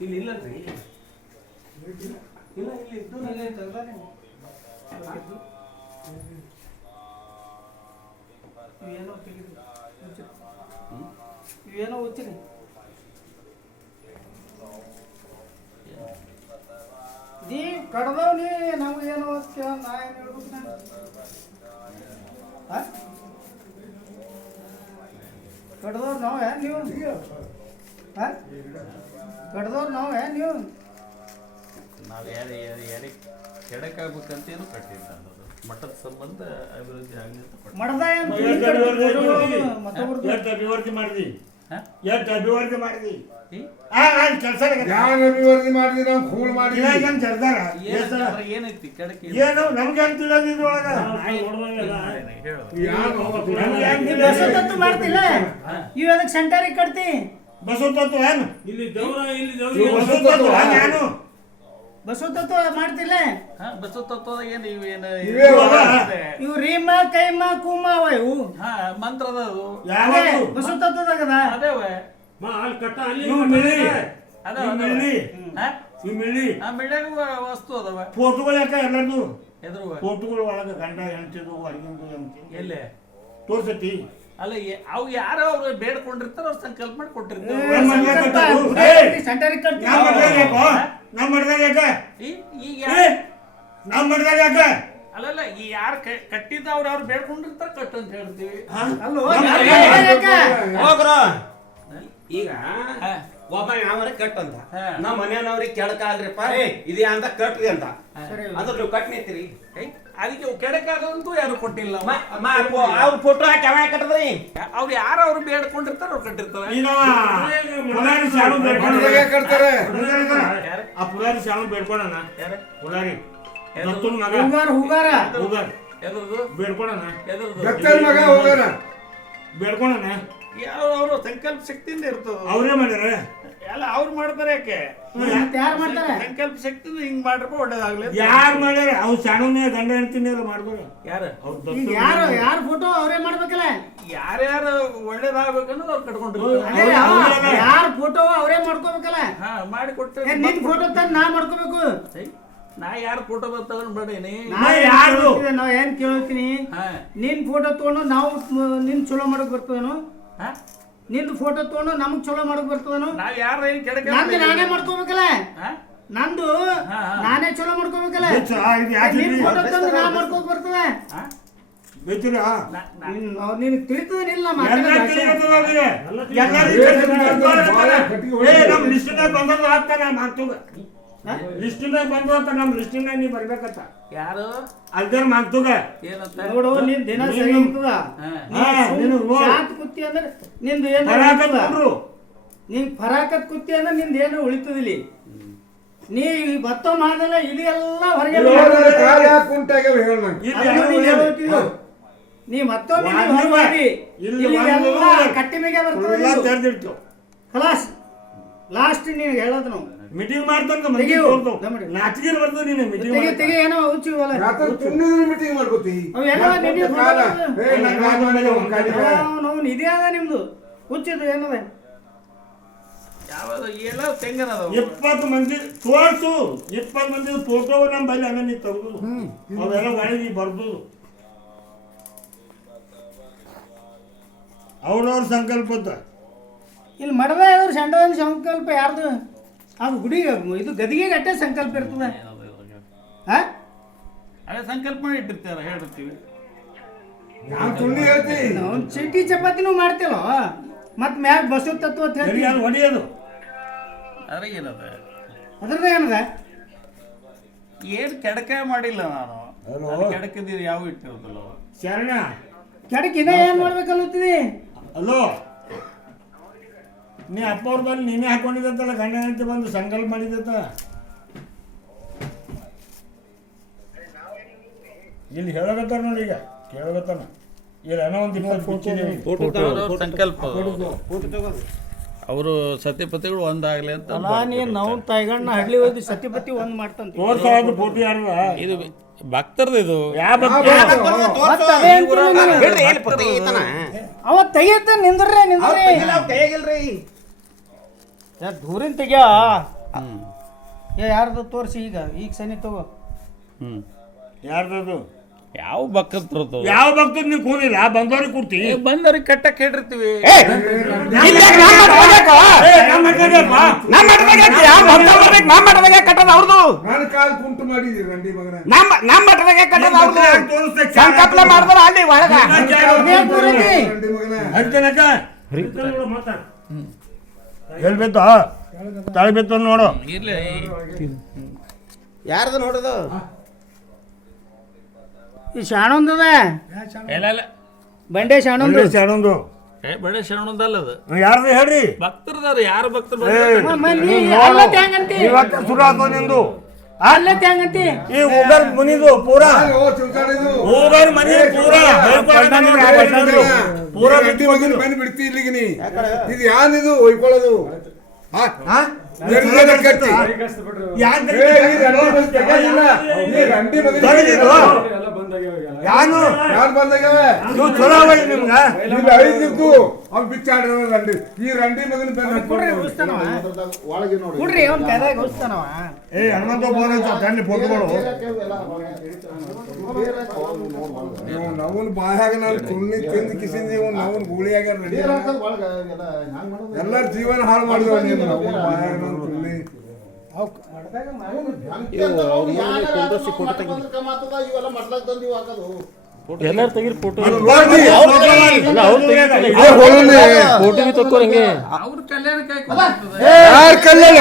ಇಲ್ಲಿ ಇಲ್ಲ ರೀ, ಇಲ್ಲ ಇಲ್ಲಿ ಇದ್ದು ಇವೇನೋ ಓದ್ತೀನಿ ನೀ ಕಡ್ದವ್ ನೀ ನಮ್ಗೆ ಏನೋ ಓದ್ತೀವ ನಾ ಏನು ಹೇಳ್ಬೇಕು ಕಡ್ದವ್ರು ನಾವೇ ನೀವು ಕಡ್ದವ್ರು ನಾವೇ ನೀವು ನಾವು ಯಾರಿಗೆ ಕೆಡಕಾಗ್ಬೇಕಂತೇನು ಕಟ್ಟಿಲ್ಲ ಅನ್ನೋದು ಮಠದ ಸಂಬಂಧ ಅಭಿವೃದ್ಧಿ ಆಗಲಿ ಅಂತ ಮಠದ ಅಭಿವೃದ್ಧಿ ಮಾಡಿದಿ ಎಷ್ಟು ಅಭಿವೃದ್ಧಿ ಮಾಡಿದಿ ಕೆಲಸ ಅಭಿವೃದ್ಧಿ ಮಾಡಿದ್ವಿ ನಾವು ಕೂಳ್ ಮಾಡಿದ್ವಿ ಏನೈತಿ ಕೆಡಕೆ ಏನು ನಮ್ಗೆ ಅಂತ ತಿಳಿದಿದ್ರೊಳಗ ಬಸವತತ್ವ ಮಾಡ್ತಿಲ್ಲ ಇವ್ ಅದಕ್ಕೆ ಸೆಂಟರಿಗೆ ಕಟ್ತಿ ಬಸವತತ್ವ ಏನು ಇಲ್ಲಿ ದೇವ್ರ ಬಸವತತ್ವ ನಾನು ಬಸವತತ್ವ ಮಾಡ್ತಿಲ್ಲ ಬಸವತತ್ವದಾಗ ಏನು ಇವೇನು ಇವು ರೀಮ ಕೈಮ ಕುಮ ಅವ ಇವು ಮಂತ್ರದ ಅದು ಯಾವುದು ಬಸವತತ್ವದಾಗದ ಅದೇವ ಅಲ್ಲಿ ಕಟ್ಟ ಅಲ್ಲಿ ಇವು ಮಿಳಿ ಅದಾವ ಮಿಳಿ ಇವು ಮಿಳಿ ಮಿಳ್ಯಾಗ ವಸ್ತು ಅದಾವ ಫೋಟೋಗಳು ಯಾಕ ಎಲ್ಲರದು ಎದುರುವ ಫೋಟೋಗಳು ಒಳಗೆ ಗಂಡ ಹೆಂಡ್ತಿದು ಅಡಿಗೆಂದು ಎಲ್ಲೇ ತೋರ್ಸತಿ ಅಲ್ಲ ಅವು ಯಾರೋ ಅವ್ರು ಬೇಡ್ಕೊಂಡಿರ್ತಾರ ಅವ್ರು ಸಂಕಲ್ಪ ಮಾಡಿ ಕೊಟ್ಟಿರ್ತಾರೆ ಸೆಂಟರಿಗೆ ಕಟ್ತಿ ನಮ್ಮ ಮಡ್ದಾಗ ಯಾಕ ಈಗ ನಮ್ಮ ಮಡ್ದಾಗ ಯಾಕ ಅಲ್ಲಲ್ಲ ಈ ಯಾರು ಕಟ್ಟಿದ್ದ ಅವ್ರು ಬೇಡ್ಕೊಂಡಿರ್ತಾರ ಕಟ್ಟು ಅಂತ ಹೇಳ್ತೀವಿ ಹೋಗ್ರ ಈಗ ಒಬ್ಬ ಯಾವರ ಕಟ್ ಅಂತ ನಮ್ಮ ಮನೆಯವ್ರಿಗೆ ಕೆಡಕಾಗ್ರಿಪ್ಪ ಇದೇ ಅಂತ ಕಟ್ರಿ ಅಂತ ಅದ್ರ ನೀವು ಕಟ್ ನಿಂತೀರಿ ಅದಕ್ಕೆ ಕೆಡಕಾಗಂತೂ ಯಾರು ಕೊಟ್ಟಿಲ್ಲ ಅವ್ರ ಫೋಟೋ ಹಾಕಿ ಯಾವ ಕಟ್ಟದ್ರಿ ಅವ್ರು ಯಾರು ಬೇಡ್ಕೊಂಡಿರ್ತಾರ ಅವ್ರು ಕಟ್ಟಿರ್ತಾರ ಈಗ ಪುಲಾರಿ ಶಾಲು ಕಟ್ತಾರೆ ಆ ಪುಲಾರಿ ಶಾಲು ಬೇಡ್ಕೊಳಣ ಪುಲಾರಿ ಮಗ ಹೂಗಾರ ಹೂಗಾರ ಎದ್ರದು ಬೇಡ್ಕೊಳಣ ಮಗ ಹೋಗಾರ ಬೇಡ್ಕೊಳಣ ಯಾವ ಅವರು ಸಂಕಲ್ಪ ಶಕ್ತಿಯಿಂದ ಇರ್ತದ ಅವ್ರೇ ಮಾಡ್ಯಾರ ಎಲ್ಲ ಅವ್ರು ಮಾಡ್ತಾರೆ ಯಾಕೆ ಯಾರು ಮಾಡ್ತಾರೆ ಸಂಕಲ್ಪ ಶಕ್ತಿಯಿಂದ ಹಿಂಗ್ ಮಾಡ್ರಪ್ಪ ಒಳ್ಳೇದಾಗ್ಲಿ ಯಾರು ಮಾಡ್ಯಾರ ಅವ್ರು ಸಣ್ಣ ಗಂಡ ಹೆಂಡ್ತಿನಿ ಎಲ್ಲ ಮಾಡ್ಬೋದು ಯಾರು ಈಗ ಯಾರು ಫೋಟೋ ಅವರೇ ಮಾಡ್ಬೇಕಲ್ಲ ಯಾರ್ಯಾರು ಒಳ್ಳೇದಾಗ್ಬೇಕನ್ನೋದು ಅವ್ರು ಕಟ್ಕೊಂಡಿರ್ತಾರೆ ಯಾರು ಫೋಟೋ ಅವರೇ ಮಾಡ್ಕೋಬೇಕಲ್ಲ ಮಾಡಿ ಕೊಟ್ಟು ನಿನ್ ಫೋಟೋ ತಂದು ನಾ ಮಾಡ್ಕೋಬೇಕು ನಾ ಯಾರು ಫೋಟೋ ತಗೊಂಡ್ ಬೇಡೇನಿ ನಾವ್ ಏನ್ ಕೇಳ್ತೀನಿ ನಿನ್ ಫೋಟೋ ತಗೊಂಡು ನಾವು ನಿನ್ ಚಲೋ ಮಾಡಕ್ ಬರ್ತದೇನು ನಿನ್ ಫೋಟೋ ತಗೊಂಡು ನಮಗ್ ಚಲೋ ಮಾಡಕ್ ಬರ್ತದೇನು ನಾವ್ ಯಾರ ನಂದು ನಾನೇ ಮಾಡ್ಕೋಬೇಕಲ್ಲ ನಂದು ನಾನೇ ಚಲೋ ಮಾಡ್ಕೋಬೇಕಲ್ಲ ನಿನ್ ಫೋಟೋ ತಂದು ನಾ ಮಾಡ್ಕೋಕ್ ಬರ್ತದೆ ನಿನ್ ತಿಳಿತದೇನಿಲ್ಲ ನಮ್ ಲಿಸ್ಟಿನಾಗ ಬಂದದ್ದು ಆಗ್ತಾನೆ ಮಾತುಗ ಲಿಸ್ಟಿನಾಗ ಬಂದು ಅಂತ ನಮ್ ಲಿಸ್ಟಿನಾಗ ನೀ ಬರ್ಬೇಕಂತ ಯಾರು ಅಲ್ದೇರ್ ಮಾತುಗ ಏನಂತ ನೋಡು ನಿನ್ ದಿನ ಸರಿ ಇರ್ತದ ಶಾಂತ ಕುತ್ತಿ ಅಂದ್ರೆ ನಿಂದು ಏನ್ ನೀನ್ ಫರಾಕತ್ ಕುತ್ತಿ ಅಂದ್ರೆ ನಿಂದ ಏನು ಉಳಿತದಿಲ್ಲಿ ನೀ ಭತ್ತ ಮಾಡಲ್ಲ ಇದು ಎಲ್ಲ ಹೊರಗೆ ನೀ ಮತ್ತೊಮ್ಮೆ ಕಟ್ಟಿ ಮೇಲೆ ಬರ್ತದೆ ಖಲಾಸ್ ಲಾಸ್ಟ್ ನೀನು ಹೇಳೋದು ನಾವು ಮೀಟಿಂಗ್ ಮಾಡ್ತಾನ ನಾಚಿಗೆ ಬರ್ತದೆ ನೀನು ಮೀಟಿಂಗ್ ತೆಗಿ ಏನೋ ಹುಚ್ಚು ಮೀಟಿಂಗ್ ಮಾಡ್ಕೋತಿ ನಾವು ನಿಧಿ ಅದ ನಿಮ್ದು ಹುಚ್ಚಿದು ಏನದ ಎಲ್ಲ ತೆಂಗನದ 20 ಮಂದಿ ತೋರ್ಸು 20 ಮಂದಿ ಫೋಟೋ ನಮ್ಮ ಬಲ್ಲಿ ಅನ್ನ ನೀ ತಗೋದು ಅವೆಲ್ಲ ಒಳಗೆ ಬರ್ದು ಅವ್ರವ್ರ ಸಂಕಲ್ಪದ ಇಲ್ಲಿ ಮಡದ ಯಾವ್ದು ಸಣ್ಣ ಸಂಕಲ್ಪ ಯಾರ್ದು ಅದು ಗುಡಿ ಇದು ಗದಿಗೆ ಗಟ್ಟೆ ಸಂಕಲ್ಪ ಇರ್ತದೆ ಅದೇ ಸಂಕಲ್ಪ ಮಾಡಿ ಇಟ್ಟಿರ್ತಾರ ಹೇಳಿರ್ತೀವಿ ನಾವು ಚೀಟಿ ಚಪಾತಿನೂ ಮಾಡ್ತಿಲ್ಲ ಮತ್ ಮ್ಯಾಗ ಬಸವ ತತ್ವ ಅಂತ ಹೇಳ್ತೀವಿ ಹೊಡಿಯೋದು ಅದ್ರ ಏನದ ಅದ್ರದ ಏನದ ಏನ್ ಕೆಡಕ ಮಾಡಿಲ್ಲ ನಾನು ಕೆಡಕಿದ್ದೀರಿ ಯಾವ ಇಟ್ಟಿರೋದಿಲ್ಲ ಶರಣ ಕೆಡಕ್ ಇನ್ನ ಏನ್ ಮಾಡ್ಬೇಕಲ್ಲತ್ತೀವಿ ಅಲ್ಲೋ ನೀ ಅಪ್ಪ ಅವ್ರ ಬಂದು ನೀನೇ ಹಾಕೊಂಡಿದ್ದಲ್ಲ ಗಂಡ ಹೆಂಡತಿ ಬಂದು ಸಂಕಲ್ಪ ಮಾಡಿದ್ದ ಇಲ್ಲಿ ಹೇಳಕತ್ತಾರ ನೋಡಿ ಈಗ ಕೇಳಕತ್ತಾನ ಇಲ್ಲಿ ಏನೋ ಒಂದು 20 ಸಂಕಲ್ಪ ಅವರು ಸತ್ಯಪತಿಗಳು ಒಂದಾಗ್ಲಿ ಅಂತ ನಾವು ತೈಗಣ್ಣ ಹಳ್ಳಿ ಹೋಗಿ ಸತ್ಯಪತಿ ಒಂದ್ ಮಾಡ್ತಂತ ಫೋಟೋ ಯಾರು ಇದು ಭಕ್ತರ್ದು ಇದು ಅವ ತೆಗಿತ ನಿಂದ್ರಿ ಕೈಯಾಗಿಲ್ರಿ ದೂರಿನ ತೆಗಿಯ ಯಾರ್ದು ತೋರಿಸಿ ಈಗ ಸನಿ ತಗೋ. ಯಾರ್ದದು ಯಾವ ಭಕ್ತರು ಯಾವ ಭಕ್ತರು ನೀವು ಕೂರಿಲ್ಲ ಬಂದವ್ರಿಗೆ ಕೊಡ್ತಿ ಬಂದವ್ರಿಗೆ ಕಟ್ಟಕ್ಕೆ ಹೇಳಿರ್ತೀವಿ. ಕಟ್ಟದ ಅವ್ರದು, ನನ್ನ ಕಾಲ್ ಕುಂಟು ಮಾಡಿದೀರಿ ರಂಡಿ ಮಗನ. ನಮ್ಮ ಮಠದಾಗೆ ಕಟ್ಟದ ಅವ್ರದು. ಸಂಕಲ್ಪ ಮಾಡಿದ್ರ ಅಲ್ಲಿ ಒಳಗ ರಂಡಿ ಮಗನ ಅಂತನಕ ಮಾತಾಡ ಹೇಳ್ಬೇಕು ತಳಬೇಕು ನೋಡು. ಇರ್ಲಿ ಯಾರ್ದು ನೋಡುದು ಈ ಶಾಣೊಂದದ ಎಲ್ಲ ಬಂಡೆ ಶಾಣೊಂದು. ಶಾಣೊಂದು ಬಡ ಶರಣದಲ್ಲ ಅದು ಯಾರ್ದು ಹೇಳ್ರಿ ಭಕ್ತರದಾರ ಯಾರು ಭಕ್ತರು ಅಲ್ಲತ್ತೆ ಹೆಂಗಂತಿ, ಇವತ್ತು ಶುರು ಆತೋ ನಿಂದು ಅಲ್ಲತ್ತೆ ಹೆಂಗಂತಿ. ಈ ಉಗರ್ ಮನಿದು ಪೂರಾ ಓ ಚುಲ್ತಾಡಿದು ಉಗರ್ ಮನಿ ಪೂರಾ ಪೂರಾ ರಂಡಿ ಮಗನ ಬಂದು ಬಿಡ್ತಿ ಇಲ್ಲಿಗೆ ನೀ. ಇದು ಯಾನಿದು ಒಯ್ಕೊಳ್ಳೋದು ಕಟ್ಟಿ ಯಾನು ಯಾರು ಬಂದಾಗ್ಯಾವ ಇವು ಚಲೋ ಅವ ನಿಮ್ಗ ಇಲ್ಲಿ ಐದಿದ್ದು ಅವ್ನು ಬಿಚ್ಚಾಡ್ರ ರಂಡಿ. ಈ ರಂಡಿ ಮಗನ ಕುಡ್ರಿ ಅವ್ನ ಕೈದಾಗ ಉಳಿಸ್ತಾನವ. ಏ ಹನುಮಂತ ಬೋನ ತಣ್ಣಿ ಫೋಟೋಗಳು ನವನ್ ಬಾಯಾಗ ನಾನು ತುಳ್ಳಿ ತಿಂದು ಕಿಸಿಂದ ನವನ್ ಗೂಳಿಯಾಗ ಎಲ್ಲರ ಜೀವನ ಹಾಳು ಮಾಡಿದವ ನೀನು. ನವನ್ ಬಾಯಾಗ ನಾನು ತುಳ್ಳಿ ಎಲ್ಲಾರು ತೆಗಿರ್ ಫೋಟೋ ಅವ್ರ ಕಲ್ಯಾಣಕ್ಕೆ ಯಾರ ಕಲ್ಯಾಣ